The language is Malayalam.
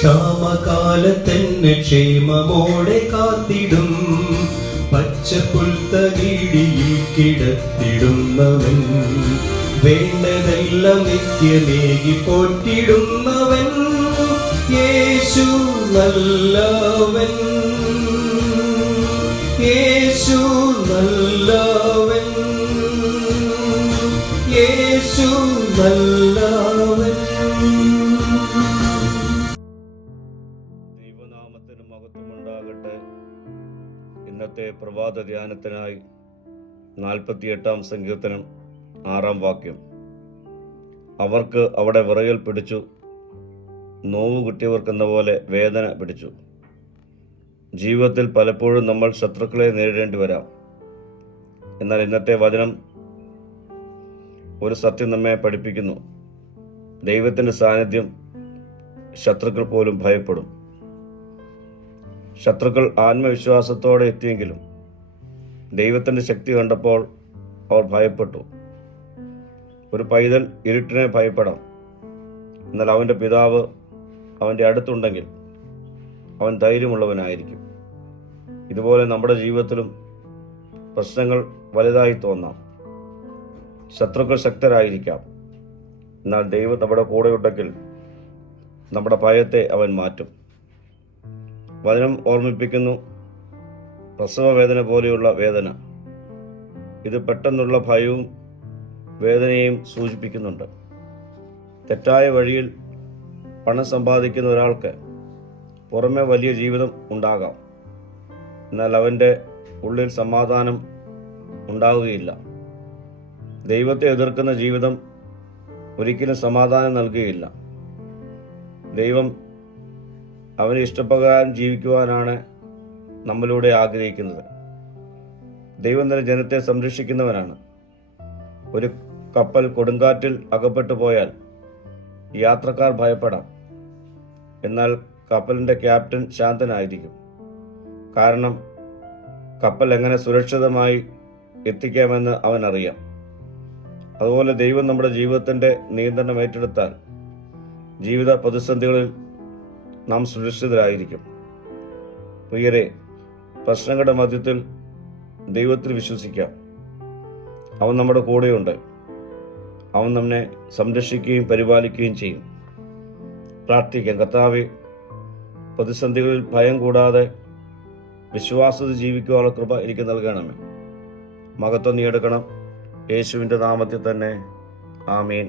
ക്ഷാമകാലത്തെന്നെ ക്ഷേമമോടെ കാത്തിടും. പച്ചപ്പുൽത്തകിടിയിൽ കിടത്തിടുന്നവൻ, വേണ്ടതെല്ലാം നിത്യമേകി പോറ്റിടുന്നവൻ. യേശു നല്ലവൻ, യേശു നല്ലവൻ, യേശു നല്ലവൻ. ദൈവനാമത്തിന് മഹത്വമുണ്ടാകട്ടെ. ഇന്നത്തെ പ്രഭാത ധ്യാനത്തിനായി 48-ാം സങ്കീർത്തനം 6-ാം വാക്യം. അവർക്ക് അവിടെ വിറയൽ പിടിച്ചു, നോവ് കിട്ടിയവർക്കെന്ന പോലെ വേദന പിടിച്ചു. ജീവിതത്തിൽ പലപ്പോഴും നമ്മൾ ശത്രുക്കളെ നേരിടേണ്ടി വരാം. എന്നാൽ ഇന്നത്തെ വചനം ഒരു സത്യം നമ്മെ പഠിപ്പിക്കുന്നു. ദൈവത്തിൻ്റെ സാന്നിധ്യം ശത്രുക്കൾ പോലും ഭയപ്പെടും. ശത്രുക്കൾ ആത്മവിശ്വാസത്തോടെ എത്തിയെങ്കിലും ദൈവത്തിൻ്റെ ശക്തി കണ്ടപ്പോൾ അവർ ഭയപ്പെട്ടു. ഒരു പൈതൽ ഇരുട്ടിനെ ഭയപ്പെടാം, എന്നാൽ അവൻ്റെ പിതാവ് അവൻ്റെ അടുത്തുണ്ടെങ്കിൽ അവൻ ധൈര്യമുള്ളവനായിരിക്കും. ഇതുപോലെ നമ്മുടെ ജീവിതത്തിലും പ്രശ്നങ്ങൾ വലുതായി തോന്നാം, ശത്രുക്കൾ ശക്തരായിരിക്കാം. എന്നാൽ ദൈവം നമ്മുടെ കൂടെയുണ്ടെങ്കിൽ നമ്മുടെ ഭയത്തെ അവൻ മാറ്റും. വചനം ഓർമ്മിപ്പിക്കുന്നു, പ്രസവ വേദന പോലെയുള്ള വേദന. ഇത് പെട്ടെന്നുള്ള ഭയവും വേദനയും സൂചിപ്പിക്കുന്നുണ്ട്. തെറ്റായ വഴിയിൽ പണം സമ്പാദിക്കുന്ന ഒരാൾക്ക് പുറമെ വലിയ ജീവിതം ഉണ്ടാകാം, എന്നാൽ അവൻ്റെ ഉള്ളിൽ സമാധാനം ഉണ്ടാവുകയില്ല. ദൈവത്തെ എതിർക്കുന്ന ജീവിതം ഒരിക്കലും സമാധാനം നൽകുകയില്ല. ദൈവം അവന് ഇഷ്ടപ്രകാരം ജീവിക്കുവാനാണ് നമ്മളിലൂടെ ആഗ്രഹിക്കുന്നത്. ദൈവം തന്റെ ജനത്തെ സംരക്ഷിക്കുന്നവനാണ്. ഒരു കപ്പൽ കൊടുങ്കാറ്റിൽ അകപ്പെട്ടു പോയാൽ യാത്രക്കാർ ഭയപ്പെടാം, എന്നാൽ കപ്പലിൻ്റെ ക്യാപ്റ്റൻ ശാന്തനായിരിക്കും. കാരണം കപ്പൽ എങ്ങനെ സുരക്ഷിതമായി എത്തിക്കാമെന്ന് അവനറിയാം. അതുപോലെ ദൈവം നമ്മുടെ ജീവിതത്തിൻ്റെ നിയന്ത്രണം ഏറ്റെടുത്താൽ ജീവിത പ്രതിസന്ധികളിൽ നാം സുരക്ഷിതരായിരിക്കും. പ്രിയരെ, പ്രശ്നങ്ങളുടെ മധ്യത്തിൽ ദൈവത്തിൽ വിശ്വസിക്കാം. അവൻ നമ്മുടെ കൂടെയുണ്ട്. അവൻ നമ്മെ സംരക്ഷിക്കുകയും പരിപാലിക്കുകയും ചെയ്യും. പ്രാർത്ഥിക്കാം. കർത്താവേ, പ്രതിസന്ധികളിൽ ഭയം കൂടാതെ വിശ്വാസത്തിൽ ജീവിക്കുവാനുള്ള കൃപ എനിക്ക് നൽകണമേ. മഹത്വം നീ എടുക്കണം. യേശുവിൻ്റെ നാമത്തിൽ തന്നെ. ആമേൻ.